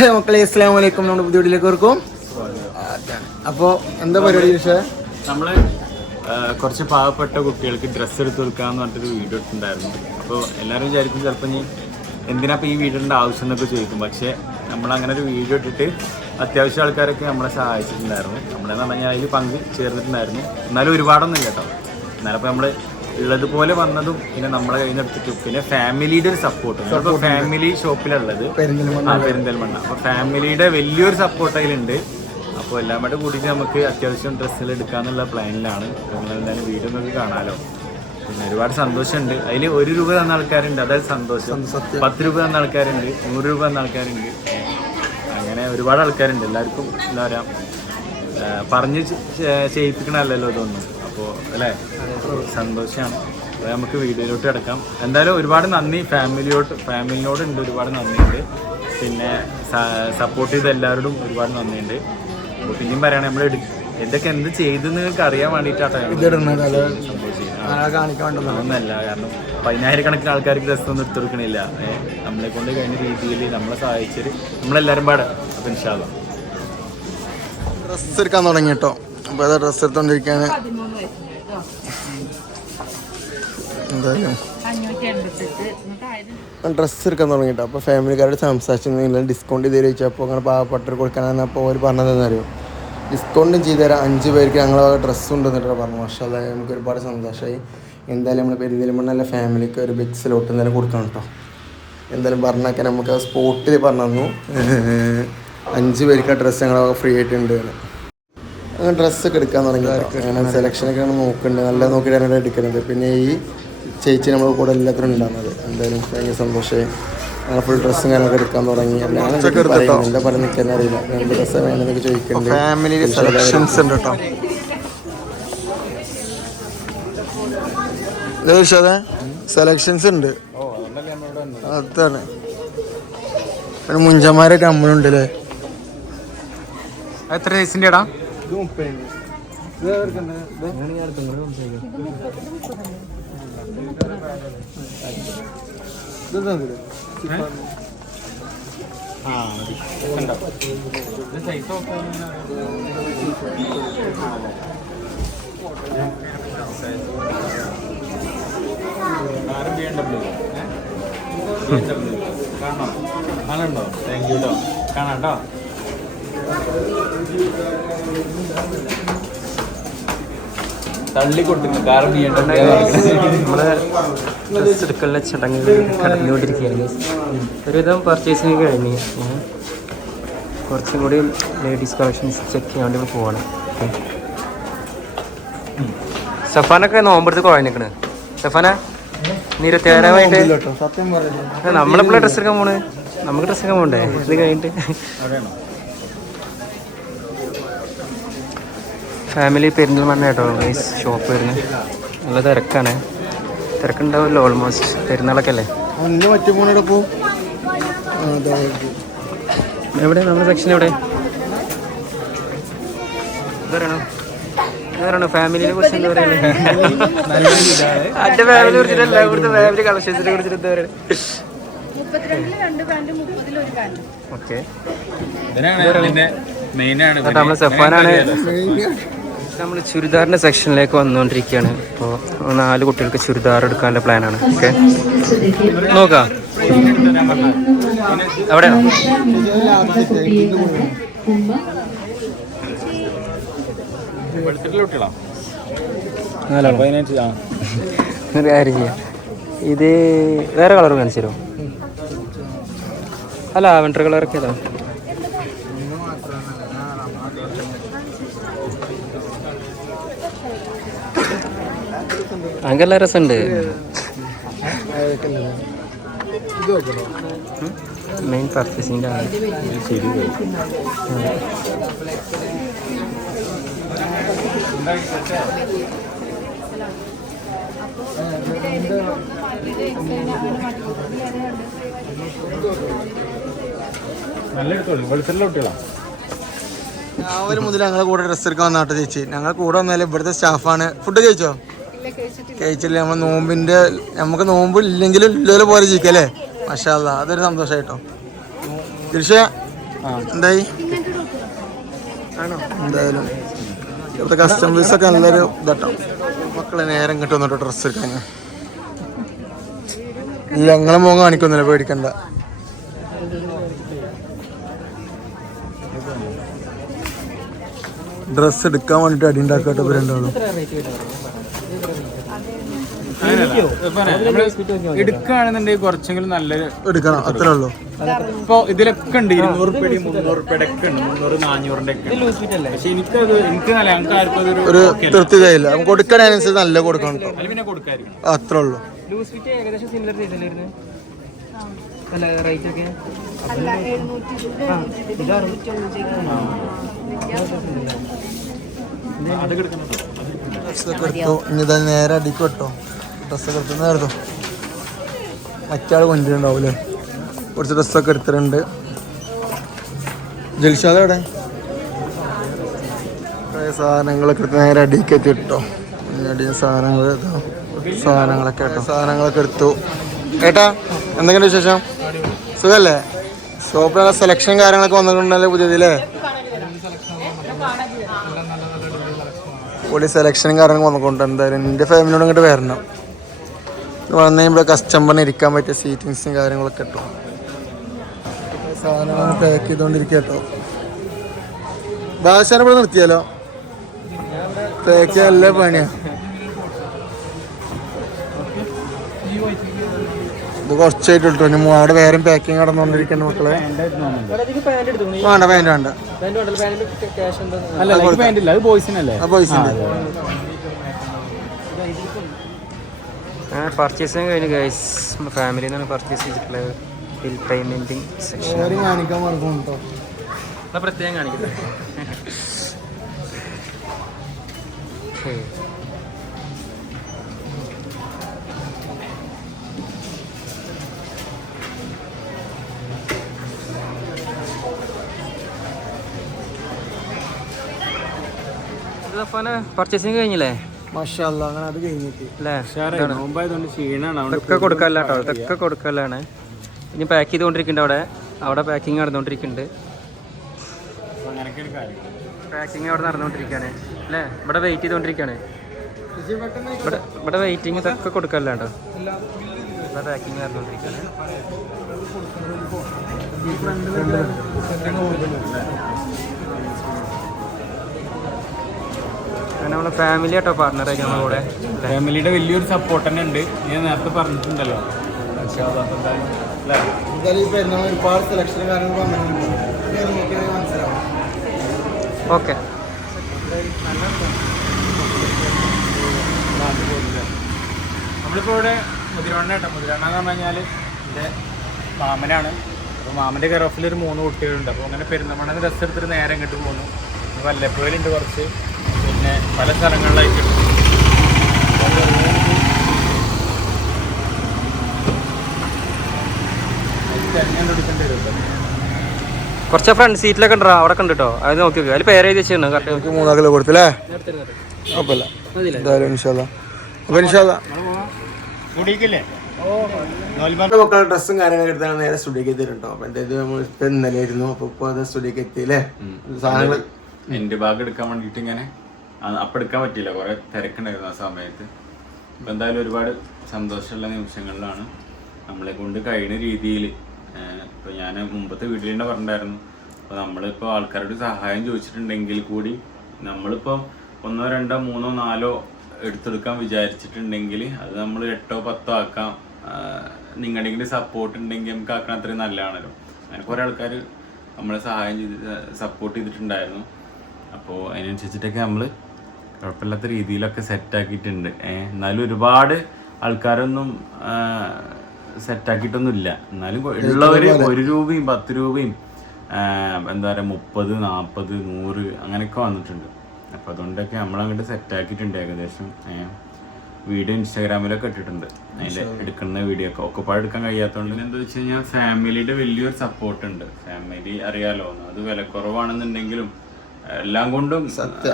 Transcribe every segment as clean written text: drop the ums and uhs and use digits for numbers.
മക്കളെ അസ്സലാമു അലൈക്കും. നമ്മുടെ പുതിയ വീട്ടിലേക്ക് ഓർക്കും. അപ്പോൾ എന്താ പരിപാടി? നമ്മള് കുറച്ച് പാവപ്പെട്ട കുട്ടികൾക്ക് ഡ്രസ്സ് എടുത്ത് കൊടുക്കാന്ന് പറഞ്ഞിട്ടൊരു വീഡിയോ ഇട്ടുണ്ടായിരുന്നു. അപ്പോൾ എല്ലാവരും വിചാരിക്കും ചിലപ്പോൾ ഇനി എന്തിനാ ഇപ്പോൾ ഈ വീഡിയോൻ്റെ ആവശ്യം എന്നൊക്കെ ചോദിക്കും. പക്ഷേ നമ്മളങ്ങനെ ഒരു വീഡിയോ ഇട്ടിട്ട് അത്യാവശ്യം ആൾക്കാരൊക്കെ നമ്മളെ സഹായിച്ചിട്ടുണ്ടായിരുന്നു. നമ്മളെന്ന് പറഞ്ഞാൽ അതിൽ പങ്ക് ചേർന്നിട്ടുണ്ടായിരുന്നു. എന്നാലും ഒരുപാടൊന്നും ഇല്ല കേട്ടോ. എന്നാലും ഇപ്പോൾ നമ്മൾ ഉള്ളതുപോലെ വന്നതും പിന്നെ നമ്മളെ കയ്യിൽ നിന്ന് എടുത്തിട്ടും പിന്നെ ഫാമിലിയുടെ ഒരു സപ്പോർട്ട്. ഇപ്പോൾ ഫാമിലി ഷോപ്പിലുള്ളത് പെരിന്തൽമണ്ണ. അപ്പോൾ ഫാമിലിയുടെ വലിയൊരു സപ്പോർട്ട് അതിലുണ്ട്. അപ്പോൾ എല്ലാം കൂടെ കൂടിയിട്ട് നമുക്ക് അത്യാവശ്യം ഡ്രസ്സുകൾ എടുക്കാന്നുള്ള പ്ലാനിലാണ്. നിങ്ങൾ എന്തായാലും വീഡിയോ നമുക്ക് കാണാമല്ലോ. പിന്നെ ഒരുപാട് സന്തോഷമുണ്ട്. അതിൽ 1 രൂപ തന്ന ആൾക്കാരുണ്ട്, അതായത് സന്തോഷം. 10 രൂപ തന്ന ആൾക്കാരുണ്ട്, 100 രൂപ തന്ന ആൾക്കാരുണ്ട്. അങ്ങനെ ഒരുപാട് ആൾക്കാരുണ്ട്. എല്ലാവർക്കും എന്താ പറയുക, പറഞ്ഞ് ചെയ്യിപ്പിക്കണമല്ലോ ഇതൊന്നും. അപ്പോൾ അല്ലേ, സന്തോഷമാണ്. അപ്പോൾ നമുക്ക് വീഡിയോയിലോട്ട് കിടക്കാം. എന്തായാലും ഒരുപാട് നന്ദി ഫാമിലിനോടുണ്ട്, ഒരുപാട് നന്ദിയുണ്ട്. പിന്നെ സപ്പോർട്ട് ചെയ്ത എല്ലാവരോടും ഒരുപാട് നന്ദിയുണ്ട്. അപ്പോൾ പിന്നെയും പറയുകയാണെങ്കിൽ നമ്മൾ എന്തൊക്കെ എന്ത് ചെയ്തെന്ന് നിങ്ങൾക്ക് അറിയാൻ വേണ്ടിയിട്ടാണ് ഒന്നല്ല. കാരണം 10,000 ആൾക്കാർക്ക് ഡ്രസ്സ് ഒന്നും എടുത്തു കൊടുക്കണില്ല. നമ്മളെ കൊണ്ട് കഴിഞ്ഞ രീതിയിൽ നമ്മളെ സഹായിച്ചത് നമ്മളെല്ലാവരും പാടെ. അപ്പോൾ ഇൻഷാ അല്ലാഹ് ഡ്രസ്സ് എടുക്കാൻ തുടങ്ങി കേട്ടോ. അപ്പോൾ അത് ഡ്രസ്സ് എടുത്തോണ്ടിരിക്കുകയാണ്. എന്തായാലും ഡ്രസ്സ് എടുക്കാൻ തുടങ്ങിയിട്ടോ. അപ്പോൾ ഫാമിലിക്കാരോട് സംസാരിച്ചു ഡിസ്കൗണ്ട് ചെയ്ത് ചോദിച്ചാൽ അപ്പോൾ അങ്ങനെ പാവപ്പെട്ടവർ കൊടുക്കാനാണ്. അപ്പോൾ അവർ പറഞ്ഞതെന്ന് അറിയും, ഡിസ്കൗണ്ടും ചെയ്ത് തരാം, 5 പേർക്ക് ഞങ്ങളെ ഡ്രസ്സ് ഉണ്ടെന്നിട്ട് പറഞ്ഞു. പക്ഷേ അതായത് നമുക്ക് ഒരുപാട് സന്തോഷമായി. എന്തായാലും നമ്മൾ പെരിന്തൽമണ്ണ ഫാമിലിക്ക് ഒരു ബിഗ് സ്ലോട്ട് എന്തായാലും കൊടുക്കണം കേട്ടോ. എന്തായാലും പറഞ്ഞൊക്കെ നമുക്ക് സ്പോട്ടിൽ പറഞ്ഞു തന്നു. 5 പേർക്ക് ആ ഡ്രസ്സ് ഞങ്ങളെ ഫ്രീ ആയിട്ടുണ്ട്. അങ്ങനെ ഡ്രസ്സൊക്കെ എടുക്കാൻ തുടങ്ങി. അങ്ങനെ സെലക്ഷനൊക്കെയാണ് നോക്കുന്നുണ്ട്, നല്ല നോക്കിയിട്ടാണ് എടുക്കുന്നത്. പിന്നെ ഈ ചേച്ചി നമ്മൾ കൂടെ എല്ലാത്തിനും ഉണ്ടാകുന്നത്. എന്തായാലും ഭയങ്കര സന്തോഷമായി. അങ്ങനെ ഫുൾ ഡ്രസ്സും കാര്യങ്ങളൊക്കെ എടുക്കാൻ തുടങ്ങി. എന്താ പറഞ്ഞ് നിൽക്കാൻ അറിയില്ല, എന്ത് ഡ്രസ്സ് വേണമെന്നൊക്കെ ചോദിക്കുന്നുണ്ട്. സെലക്ഷൻസ് ഉണ്ട്. അതാണ് പിന്നെ മുഞ്ചന്മാരൊക്കെ നമ്മളുണ്ട് അല്ലേ. എത്ര സൈസിൻ്റെ ഇടാം? കാണണ്ടോ? താങ്ക് യു കേട്ടോ. കാണാട്ടോ. തള്ളി കൊടുക്കുന്നു. കാരണം നമ്മളെ ഡ്രസ് എടുക്കലിലെ ചടങ്ങുകൾ കടന്നുകൊണ്ടിരിക്കുകയാണ്. ഒരുവിധം പർച്ചേസിങ് കഴിഞ്ഞ് കുറച്ചും കൂടി ലേഡീസ് കളക്ഷൻസ് ചെക്ക് ചെയ്യാൻ വേണ്ടി പോവാണ്. സഫാനൊക്കെ നോമ്പെടുത്ത് കുഴഞ്ഞ് നിൽക്കണ്. സഫാന നീ 27-ആയിട്ട് നമ്മളെപ്പോഴും ഡ്രസ്സ് എടുക്കാൻ പോണ്. നമുക്ക് ഡ്രസ്സ് എടുക്കാൻ പോകണ്ടേ? ഇത് കഴിഞ്ഞിട്ട് ഫാമിലി പെരിന്തൽമണ്ണ കേട്ടോ ഗൈസ് ഷോപ്പ് വരുന്നത്. നല്ല തിരക്കാണ്. തിരക്കുണ്ടാവുമല്ലോ, ഓൾമോസ്റ്റ് പെരുന്നാളൊക്കെ അല്ലേ. എവിടെ നമ്മുടെ സെക്ഷൻ എവിടെ? ഇതാണോ ഫാമിലിനെ കുറിച്ച് എന്താ പറയുന്നത്? എൻ്റെ ഫാമിലിയെ കുറിച്ചിട്ടല്ല, ഇവിടുത്തെ ഫാമിലി കളക്ഷൻസിനെ കുറിച്ചിട്ട് എന്താ പറയുക? ഓക്കെ, നമ്മളെ സഫാനാണ്. നമ്മൾ ചുരിദാറിൻ്റെ സെക്ഷനിലേക്ക് വന്നുകൊണ്ടിരിക്കുകയാണ്. ഇപ്പോൾ 4 കുട്ടികൾക്ക് ചുരിദാർ എടുക്കാനുള്ള പ്ലാനാണ്. ഓക്കെ, നോക്കാം. എവിടെയാണോ? കാര്യം ചെയ്യാം. ഇത് വേറെ കളർ കാണിച്ചു തരുമോ? അല്ല, ലാവൻഡർ കളറൊക്കെ ഏതാ? അങ്ങനെ നല്ല രസമുണ്ട്. മെയിൻ പർച്ചേസിൻ്റെ ആണ്. രാവിലെ മുതൽ ഞങ്ങളെ കൂടെ ഡ്രസ്സ് എടുക്കാൻ വന്നാട്ടോ ചേച്ചി. ഞങ്ങൾ കൂടെ വന്നാലും ഇവിടുത്തെ സ്റ്റാഫാണ്. ഫുഡ് കഴിച്ചോ? കഴിച്ചില്ല. നമ്മൾ നോമ്പിൻ്റെ നമുക്ക് നോമ്പ് ഇല്ലെങ്കിലും ഇല്ലപോലെ ജീവിക്കല്ലേ. മാഷാ അല്ലാഹ്, അതൊരു സന്തോഷമായിട്ടോ. തിരിച്ച് എന്തായി എന്തായാലും ഇവിടുത്തെ കസ്റ്റമേഴ്സൊക്കെ നല്ലൊരു ഇതാട്ടോ. മക്കളെ നേരം കിട്ടും വന്നിട്ടോ ഡ്രസ്സ് എടുക്കാൻ. ഇല്ല നിങ്ങളെ മോൻ കാണിക്കൊന്നുമില്ല, പേടിക്കണ്ട. ഡ്രസ്സ് എടുക്കാൻ വേണ്ടിട്ട് അടി ഉണ്ടാക്കട്ടെ രണ്ടാളും. എടുക്കുകയാണെന്നുണ്ടെങ്കിൽ കുറച്ചെങ്കിലും നല്ലൊരു എടുക്കണം, അത്രേ ഉള്ളൂ. ഇപ്പൊ ഇതിലൊക്കെ ഉണ്ട് 200 രൂപ 300 രൂപയുടെ ഒക്കെ ഉണ്ട്, 300 400 ഒക്കെ ഉണ്ട്. പക്ഷെ എനിക്ക് നല്ല ഞങ്ങൾക്ക് ആർക്കും അതൊരു ഒരു തൃപ്തിയായില്ല. നമുക്ക് കൊടുക്കണതിനനുസരിച്ച് നല്ല കൊടുക്കണം കേട്ടോ, പിന്നെ കൊടുക്കാതിരിക്കണം. അത്രേ ഉള്ളൂ. ഏകദേശം സിമിലർ സൈസിലായിരുന്നു അല്ല റേറ്റ് ഒക്കെ. ഡ്രസ്സൊക്കെ എടുത്തു. ഇനി ഇതാ നേരെ അടിക്ക് കേട്ടോ. ഡ്രസ്സൊക്കെ എടുത്തുന്നായിരുന്നു മറ്റാൾ കൊണ്ടുണ്ടാവൂലേ. കുറച്ച് ഡ്രസ്സൊക്കെ എടുത്തിട്ടുണ്ട്. ജൽഷാദ് എവിടെ? സാധനങ്ങളൊക്കെ എടുത്ത് നേരെ അടിക്ക് എത്തി കേട്ടോ. അടിയ സാധനങ്ങളൊക്കെ കേട്ടോ. സാധനങ്ങളൊക്കെ എടുത്തു. ഏട്ടാ എന്തൊക്കെയുണ്ട് വിശേഷം? സുഖല്ലേ? ഷോപ്പിലുള്ള സെലക്ഷൻ കാര്യങ്ങളൊക്കെ വന്നിട്ടുണ്ടല്ലേ പുതിയതില്ലേ? കൂടി സെലക്ഷനും കാര്യങ്ങളും വന്നുകൊണ്ട് എന്തായാലും എൻ്റെ ഫാമിലിയോട് ഇങ്ങോട്ട് വരണം. വന്നു കഴിയുമ്പോൾ കസ്റ്റമറിന് ഇരിക്കാൻ പറ്റിയ സീറ്റിങ്സും കാര്യങ്ങളൊക്കെ കിട്ടും. സാധനങ്ങൾ പാക്ക് ചെയ്തുകൊണ്ടിരിക്കുക കേട്ടോ. ഭാഷാനെ ഇവിടെ നിർത്തിയാലോ? പാക്ക് നല്ല പണിയാ. ഇത് കുറച്ചായിട്ട് ഇട്ടു. ഇനി അവിടെ വേറെ പാക്കിങ് നടന്നുകൊണ്ടിരിക്കുന്ന മക്കളെ. വേണ്ട പാൻറ് വേണ്ട. പർച്ചേസിങ് കഴിഞ്ഞു ഗൈസ്. ഫാമിലിയിൽ നിന്നാണ് പർച്ചേസ് ചെയ്തിട്ടുള്ളത്. ബിൽ പേയ്മെന്റിങ് സെക്ഷൻ കാണിക്കാൻ മറക്കും കേട്ടോ. പ്രത്യേകം കാണിക്കുന്നത്. പർച്ചേസിങ് കഴിഞ്ഞില്ലേ? മാഷാഅല്ലാഹ്, അങ്ങനെ അത് കഴിഞ്ഞിട്ട് അല്ലേ? ക്ഷീണാണ്. ഇതൊക്കെ കൊടുക്കല്ല കേട്ടോ, ഇതൊക്കെ കൊടുക്കല്ലാണ്. ഇനി പാക്ക് ചെയ്തുകൊണ്ടിരിക്കുന്നുണ്ട്. അവിടെ പാക്കിങ് നടന്നുകൊണ്ടിരിക്കുന്നുണ്ട്. പാക്കിങ് അവിടെ നടന്നുകൊണ്ടിരിക്കുകയാണ് അല്ലേ? ഇവിടെ വെയിറ്റ് ചെയ്തുകൊണ്ടിരിക്കുകയാണ്. ഇവിടെ വെയിറ്റിങ് ഇതൊക്കെ കൊടുക്കല്ല കേട്ടോ. ഇവിടെ പാക്കിങ് നടന്നുകൊണ്ടിരിക്കുകയാണ്. നമ്മളെ ഫാമിലി ആട്ടോ പാർട്ണർ ആയിട്ട് നമ്മളെ കൂടെ. ഫാമിലിയുടെ വലിയൊരു സപ്പോർട്ട് തന്നെ ഉണ്ട്. ഞാൻ നേരത്തെ പറഞ്ഞിട്ടുണ്ടല്ലോ. ഒരുപാട് സെലക്ഷൻ കാര്യങ്ങൾ ഓക്കെ. നമ്മളിപ്പോൾ ഇവിടെ മുതിരവണ്ണ കേട്ടോ. മുതിരവണ്ണ എന്ന് പറഞ്ഞു കഴിഞ്ഞാൽ എൻ്റെ മാമനാണ്. അപ്പോൾ മാമൻ്റെ കെയർ ഓഫിലൊരു 3 കുട്ടികളുണ്ട്. അപ്പോൾ അങ്ങനെ പെരുന്തമണ്ണ ഡ്രസ്സ് എടുത്തിട്ട് നേരെ ഇങ്ങോട്ട് പോകുന്നു. വല്ലപ്പുഴയിലുണ്ട് കുറച്ച്, പിന്നെ പല സ്ഥലങ്ങളിലായിട്ടുണ്ട്. കുറച്ച് ഫ്രണ്ട് സീറ്റിലൊക്കെ ഉണ്ടോ? അവിടെ കണ്ടിട്ടോ, അത് നോക്കി നോക്കി. അതിൽ പേര് എഴുതി വെച്ചിട്ടുണ്ട്. കറക്റ്റ് 3 കിലോ കൊടുത്തില്ലേ? കുഴപ്പമില്ല. എന്തായാലും ഇൻഷാല്ലാ. അപ്പോൾ ഇൻഷാല്ലാ മക്കളുടെ ഡ്രസ്സും കാര്യങ്ങളൊക്കെ എടുത്താണ് നേരെ സ്റ്റുഡിയോക്ക് എത്തിയിട്ടുണ്ടോ. അപ്പം എൻ്റെ ഇത് നമ്മൾ ഇപ്പം ഇന്നലെ ആയിരുന്നു. അപ്പോൾ ഇപ്പോൾ അത് സ്റ്റുഡിയോക്ക് എത്തിയില്ലേ? സാധനങ്ങൾ എൻ്റെ ഭാഗം എടുക്കാൻ വേണ്ടിയിട്ട് ഇങ്ങനെ അപ്പം എടുക്കാൻ പറ്റിയില്ല, കുറേ തിരക്കുണ്ടായിരുന്നു ആ സമയത്ത്. അപ്പം എന്തായാലും ഒരുപാട് സന്തോഷമുള്ള നിമിഷങ്ങളിലാണ്. നമ്മളെ കൊണ്ട് കഴിയുന്ന രീതിയിൽ. ഇപ്പോൾ ഞാൻ മുമ്പത്തെ വീട്ടിൽ തന്നെ പറഞ്ഞിട്ടുണ്ടായിരുന്നു, അപ്പോൾ നമ്മളിപ്പോൾ ആൾക്കാരോട് സഹായം ചോദിച്ചിട്ടുണ്ടെങ്കിൽ കൂടി നമ്മളിപ്പോൾ 1 2 3 4 എടുത്തെടുക്കാൻ വിചാരിച്ചിട്ടുണ്ടെങ്കിൽ അത് നമ്മൾ 8 10 ആക്കാം. നിങ്ങളുടെയെങ്കിലും സപ്പോർട്ട് ഉണ്ടെങ്കിൽ നമുക്ക് ആക്കാൻ അത്രയും നല്ലതാണല്ലോ. അങ്ങനെ കുറേ ആൾക്കാർ നമ്മളെ സഹായം സപ്പോർട്ട് ചെയ്തിട്ടുണ്ടായിരുന്നു. അപ്പോൾ അതിനനുസരിച്ചിട്ടൊക്കെ നമ്മൾ കുഴപ്പമില്ലാത്ത രീതിയിലൊക്കെ സെറ്റാക്കിയിട്ടുണ്ട്. എന്നാലും ഒരുപാട് ആൾക്കാരൊന്നും സെറ്റാക്കിയിട്ടൊന്നുമില്ല. എന്നാലും ഉള്ളവർ 1 രൂപയും 10 രൂപയും എന്താ പറയുക 30 40 100 അങ്ങനെയൊക്കെ വന്നിട്ടുണ്ട്. അപ്പോൾ അതുകൊണ്ടൊക്കെ നമ്മളങ്ങോട്ട് സെറ്റാക്കിയിട്ടുണ്ട് ഏകദേശം. വീഡിയോ ഇൻസ്റ്റാഗ്രാമിലൊക്കെ ഇട്ടിട്ടുണ്ട്. അതിൻ്റെ എടുക്കുന്ന വീഡിയോ ഒക്കെ പാടെ എടുക്കാൻ കഴിയാത്തതുകൊണ്ട് എന്താ വെച്ച് കഴിഞ്ഞാൽ ഫാമിലിയുടെ വലിയൊരു സപ്പോർട്ട് ഉണ്ട്. ഫാമിലി അറിയാലോ, അത് വിലക്കുറവാണെന്നുണ്ടെങ്കിലും എല്ലാം കൊണ്ടും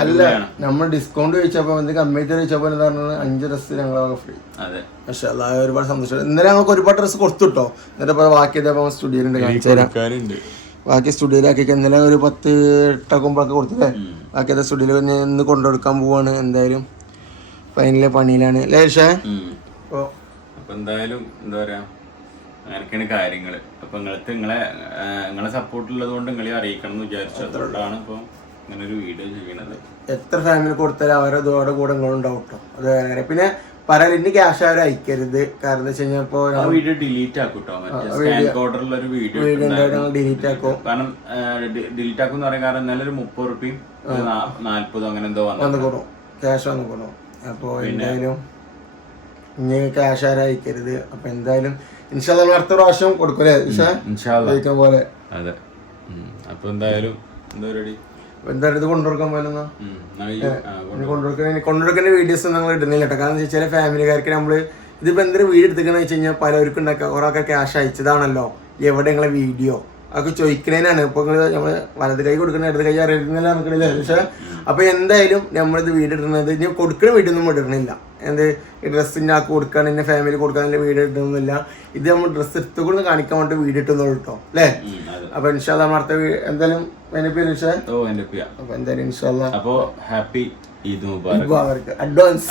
അല്ല. നമ്മൾ ഡിസ്കൗണ്ട് ചോദിച്ചപ്പോൾ കമ്മിറ്റി ചോദിച്ചപ്പോൾ എന്താ പറഞ്ഞത് 5 ഡ്രസ്സ് ഞങ്ങളെ ഫ്രീ. അതെ, പക്ഷേ അതായത് ഒരുപാട് സന്തോഷം. ഇന്നലെ ഞങ്ങൾക്ക് ഒരുപാട് ഡ്രസ്സ് കൊടുത്തു കേട്ടോ. എന്നിട്ട് ഇപ്പോൾ ബാക്കി സ്റ്റുഡിയോയിലുണ്ട് കാണിച്ചു തരാം. ബാക്കി സ്റ്റുഡിയോയിലാക്കി ഇന്നലെ ഒരു 10-8 കൊടുത്തില്ലേ. ബാക്കി അത് സ്റ്റുഡിയോയിൽ ഇന്ന് കൊണ്ടുകൊടുക്കാൻ പോവാണ്. എന്തായാലും ഫൈനലിലെ പണിയിലാണ് അല്ലേ ഷേ? അപ്പോൾ എന്തായാലും എന്താ പറയാ, അങ്ങനെയൊക്കെയാണ് കാര്യങ്ങൾ. അപ്പൊ നിങ്ങളെ സപ്പോർട്ടുള്ളത് കൊണ്ട് നിങ്ങളെ അറിയിക്കണം എന്ന് വിചാരിച്ചു. അതുകൊണ്ടാണ് ഇപ്പൊ ഇങ്ങനെ ഒരു വീഡിയോ ചെയ്യണത്. എത്ര ഫാമിലി കൊടുത്താലും അവരതോടെ കൂടെ നിങ്ങളുണ്ടാവും കേട്ടോ. അത് വേറെ പിന്നെ പറയാൻ ഇനി ക്യാഷ് ആരും അയക്കരുത്. കാരണം എന്താ വെച്ച് കഴിഞ്ഞാൽ ഇപ്പൊ വീഡിയോ ഡിലീറ്റ് ആക്കും കേട്ടോ. ഒരു വീഡിയോ ഡിലീറ്റ് ആക്കും. കാരണം ഡിലീറ്റ് ആക്കും എന്ന് പറയാൻ കാരണം ഇന്നലെ ഒരു 30 റുപ്യയും 40 അങ്ങനെ എന്തോ വന്നു കൂടും, ക്യാഷ് വന്നു കൂടും. അപ്പോൾ എന്തായാലും ഇനി ക്യാഷ് ആരും അയക്കരുത്. അപ്പൊ എന്തായാലും ഇൻഷാല്ലാ അടുത്ത പ്രാവശ്യം കൊടുക്കൂലേ ഇൻഷാല്ലാ പോലെ. അതെ. അപ്പൊ എന്തായാലും എന്താ പരിപാടി, എന്തായാലും ഇത് കൊണ്ടുകൊടുക്കാൻ പോലെന്നാ കൊണ്ടുകൊടുക്കുന്ന വീഡിയോസ് ഞങ്ങൾ ഇടുന്നില്ല കേട്ടോ. കാരണം ചില ഫാമിലിക്കാർക്ക് നമ്മള് ഇതിപ്പോ എന്തൊരു വീഡിയോ എടുത്തിക്കണെന്ന് വെച്ച് കഴിഞ്ഞാൽ പലർക്കും ഉണ്ടാക്കുക ഒരാൾക്ക് ക്യാഷ് അയച്ചതാണല്ലോ എവിടെ നിങ്ങളെ വീഡിയോ അതൊക്കെ ചോദിക്കുന്നതിനാണ്. ഇപ്പൊ നമ്മള് വലത് കൈ കൊടുക്കുന്ന ഇടത് കൈ അറിയുന്നില്ല നമുക്കില്ല. പക്ഷെ അപ്പൊ എന്തായാലും നമ്മളിത് വീഡിയോ ഇടുന്നത് ഇനി കൊടുക്കുന്ന വീഡിയോ ഒന്നും ഇടണില്ല. എന്ത് ഈ ഡ്രസ്സിൻ്റെ ആൾക്ക് കൊടുക്കാൻ എന്നെ ഫാമിലി കൊടുക്കാൻ വീഡിയോ ഇടുന്നില്ല. ഇത് നമ്മൾ ഡ്രസ്സ് എടുത്തുകൊണ്ട് കാണിക്കാൻ വേണ്ടി വീഡിയോ ഇട്ടുന്നുള്ളൂ കേട്ടോ അല്ലേ. അപ്പൊ ഇൻഷാല്ലാ അടുത്ത എന്തായാലും അപ്പൊ എന്തായാലും ഇൻഷാല്ലാ അപ്പോ ഹാപ്പി ഈദ് മുബാറക് അഡ്വാൻസ്.